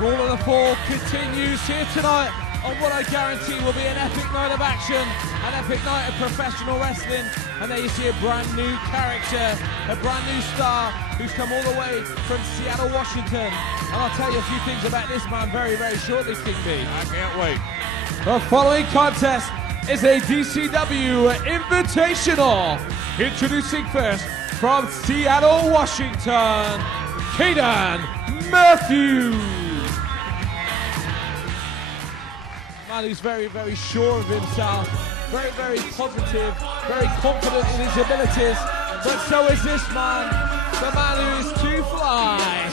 Brawl of the Fall continues here tonight on what I guarantee will be an epic night of action, an epic night of professional wrestling. And there you see a brand new character, a brand new star who's come all the way from Seattle, Washington. And I'll tell you a few things about this man very, very shortly, King B. I can't wait. The following contest is a DCW Invitational. Introducing first from Seattle, Washington, CADEN Matthews. Man who's very, very sure of himself, very, very positive, very confident in his abilities, but so is this man, the man who is too fly,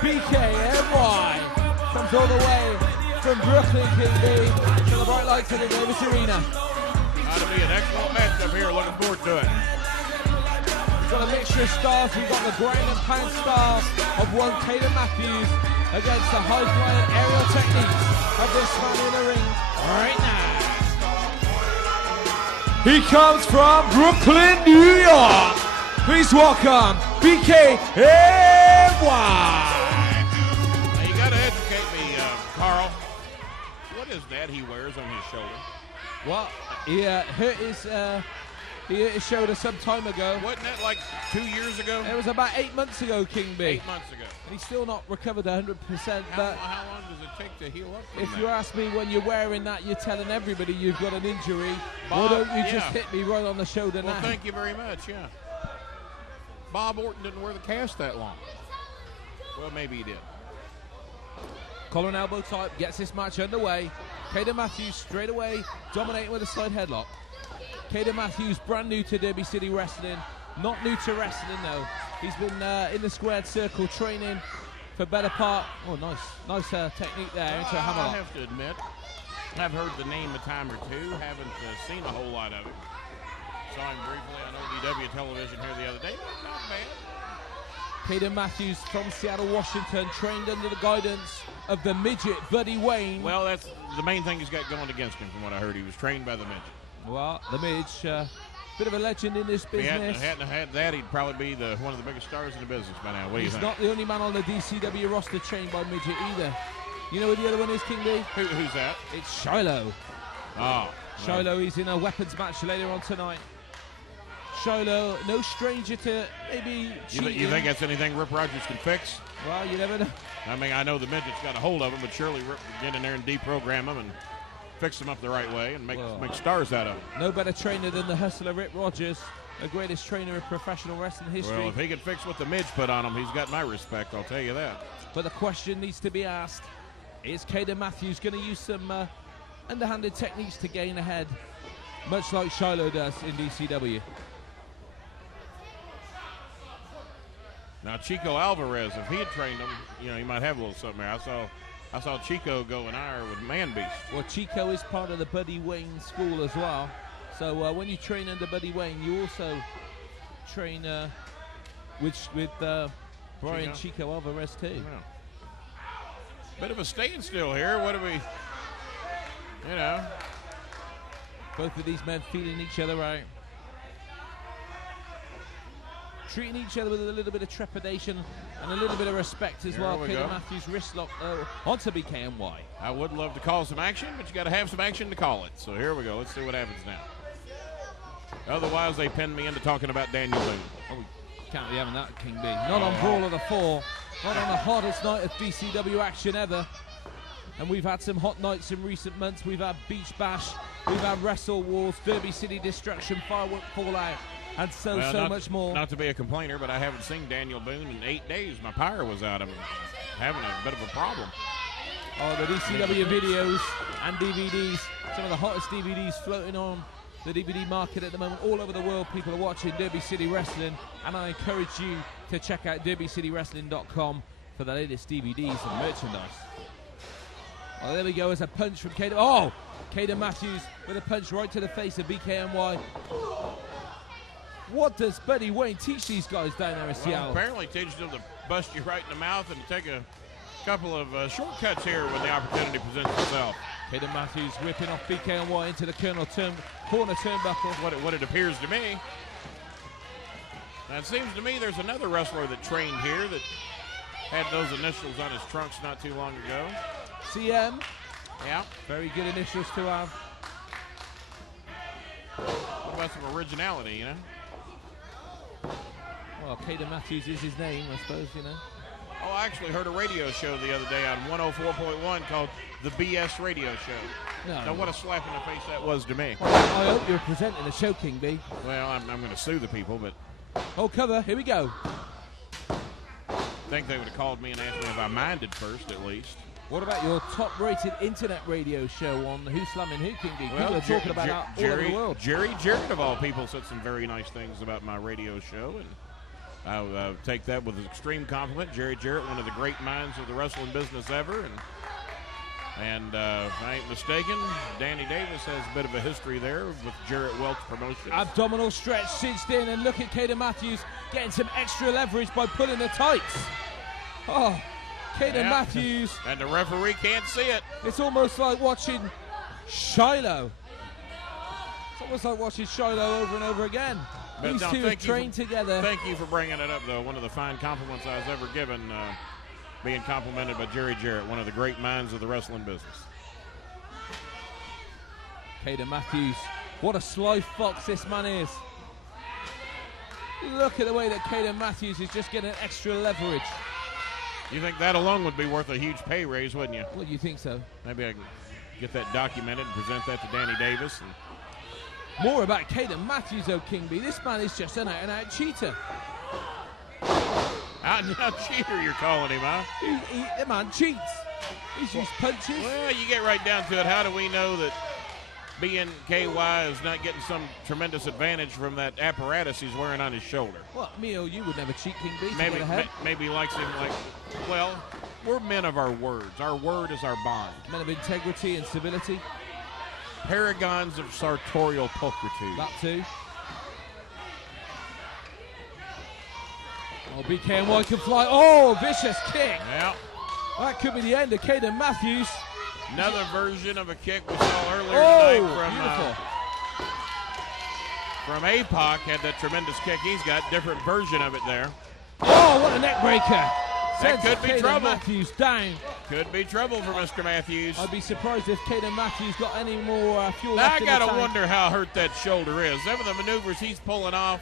BKNY, comes all the way from Brooklyn, King B, to the bright lights of the Davis Arena. Ought to be an excellent match up here, looking forward to it. We've got a mixture of styles. We've got the ground and pound style of one CADEN Matthews against the high-flying aerial techniques of this man in the ring right now. He comes from Brooklyn, New York. Please welcome BKNY. Now you got to educate me, Carl. What is that he wears on his shoulder? Well, he hurt his shoulder some time ago. Wasn't that like 2 years ago? It was about 8 months ago, King B. 8 months ago. And he's still not recovered 100%. But how long does it take to heal up from if that? you ask me, when you're wearing that, you're telling everybody you've got an injury. Bob, Why don't you yeah. just hit me right on the shoulder Well, now? thank you very much, yeah. Bob Orton didn't wear the cast that long. Well, maybe he did. Collar and elbow type gets this match underway. CADEN Matthews straight away dominating with a side headlock. CADEN Matthews, brand new to Derby City Wrestling. Not new to wrestling, though. He's been in the squared circle training for better part. Oh, nice technique there into a I hammerlock. have to admit, I've heard the name a time or two. Haven't seen a whole lot of it. Saw him briefly on OVW television here the other day. Not bad. CADEN Matthews from Seattle, Washington, trained under the guidance of the midget, Buddy Wayne. Well, that's the main thing he's got going against him, from what I heard. He was trained by the midget. Well, the midge, bit of a legend in this If he business. hadn't had that, he'd probably be one of the biggest stars in the business by now. What do you He's think? not the only man on the DCW roster trained by midget either. You know who the other one is, King B? Who's that? It's Shiloh. Oh. Shiloh, he's in a weapons match later on tonight. Shiloh, no stranger to maybe cheating. You think that's anything Rip Rogers can fix? Well, you never know. I mean, I know the midget's got a hold of him, but surely Rip can get in there and deprogram him and fix them up the right way and make stars out of them. No better trainer than the hustler Rip Rogers, the greatest trainer in professional wrestling history. Well, if he could fix what the midge put on him, he's got my respect, I'll tell you that. But the question needs to be asked, is CADEN Matthews going to use some underhanded techniques to gain ahead, much like Shiloh does in DCW? Now, Chico Alvarez, if he had trained him, he might have a little something there. I saw Chico go in ire with Man Beast. Well, Chico is part of the Buddy Wayne school as well. So when you train under Buddy Wayne, you also train with Brian Chico Alvarez too. Yeah. Bit of a standstill here. What do we, Both of these men feeling each other out. Treating each other with a little bit of trepidation and a little bit of respect as well. CADEN Matthews wrist lock onto BKNY. I would love to call some action, but you got to have some action to call it. So here we go. Let's see what happens now. Otherwise, they pinned me into talking about Daniel Boone. Oh, we can't be having that, King B. Not on Brawl of the Fall. Not on the hottest night of DCW action ever. And we've had some hot nights in recent months. We've had Beach Bash. We've had Wrestle Wars, Derby City Destruction, Firework Fallout, and so much more. Not to be a complainer, but I haven't seen Daniel Boone in 8 days. My power was out. I'm having a bit of a problem. Oh, the DCW videos and DVDs. Some of the hottest DVDs floating on the DVD market at the moment. All over the world, people are watching Derby City Wrestling, and I encourage you to check out derbycitywrestling.com for the latest DVDs and merchandise. Well, there we go, as a punch from CADEN. Oh, CADEN Matthews with a punch right to the face of BKNY. What does Buddy Wayne teach these guys down there in Seattle? Apparently teaches them to bust you right in the mouth and to take a couple of shortcuts here when the opportunity presents itself. CADEN Matthews whipping off BKNY into the corner turnbuckle. What it appears to me. Now it seems to me there's another wrestler that trained here that Had those initials on his trunks not too long ago. CM. Yeah. Very good initials to have. What about some originality, you know? Well, Caden Matthews is his name, I suppose, you know. Oh, I actually heard a radio show the other day on 104.1 called The BS Radio Show. No. Now, what a slap in the face that was to me. Well, I hope you're presenting the show, King B. Well, I'm going to sue the people, but Hold cover, here we go. I think they would have called me and asked me if I minded first, at least. What about your top-rated internet radio show on Who's Slamming Who, King B? People are talking about that all over the world. Jerry Jarrett, of all people, said some very nice things about my radio show, and I'll take that with an extreme compliment. Jerry Jarrett, one of the great minds of the wrestling business ever, and if I ain't mistaken, Danny Davis has a bit of a history there with Jarrett Welch Promotions. Abdominal stretch, cinched in, and look at Caden Matthews getting some extra leverage by pulling the tights. Oh, Caden Matthews. And the referee can't see it. It's almost like watching Shiloh. It's almost like watching Shiloh over and over again. But These two have trained together. Thank you for bringing it up, though. One of the fine compliments I was ever given, being complimented by Jerry Jarrett, one of the great minds of the wrestling business. Caden Matthews, what a sly fox this man is. Look at the way that Caden Matthews is just getting extra leverage. You think that alone would be worth a huge pay raise, wouldn't you? Well, you think so? Maybe I can get that documented and present that to Danny Davis. More about Caden Matthews, though, King B. This man is just an out-and-out cheater. Out-and-out cheater, you're calling him, huh? The man cheats. He's used punches. Well, you get right down to it. How do we know that BKNY is not getting some tremendous advantage from that apparatus he's wearing on his shoulder? Well, me or you would never cheat, King B. Maybe he likes him like, well, we're men of our words. Our word is our bond. Men of integrity and civility. Paragons of sartorial pulchritude. That too. Oh, BKNY can fly. Oh, vicious kick. Yeah. That could be the end of Caden Matthews. Another version of a kick we saw earlier tonight from APOC. Had that tremendous kick he's got. Different version of it there. Oh, what a neck breaker. That could be trouble. Matthews down. Could be trouble for Mr. Matthews. I'd be surprised if Caden Matthews got any more fuel now left I got to wonder how hurt that shoulder is. Some of the maneuvers he's pulling off.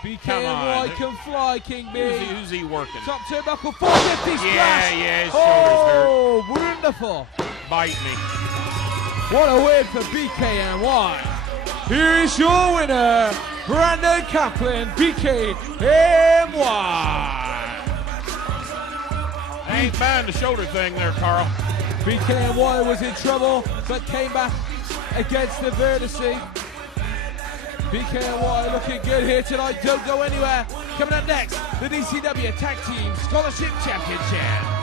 BKNY can fly, King B. Who's he working? Top turnbuckle, 450 splash. Yeah, his shoulder's hurt. Oh, wonderful. Bite me. What a win for BKNY. Here is your winner, Brandon Kaplan, BKNY. I ain't buying the shoulder thing there, Carl. BKNY was in trouble, but came back against adversity. BKNY looking good here tonight. Don't go anywhere. Coming up next, the DCW Tag Team Scholarship Championship.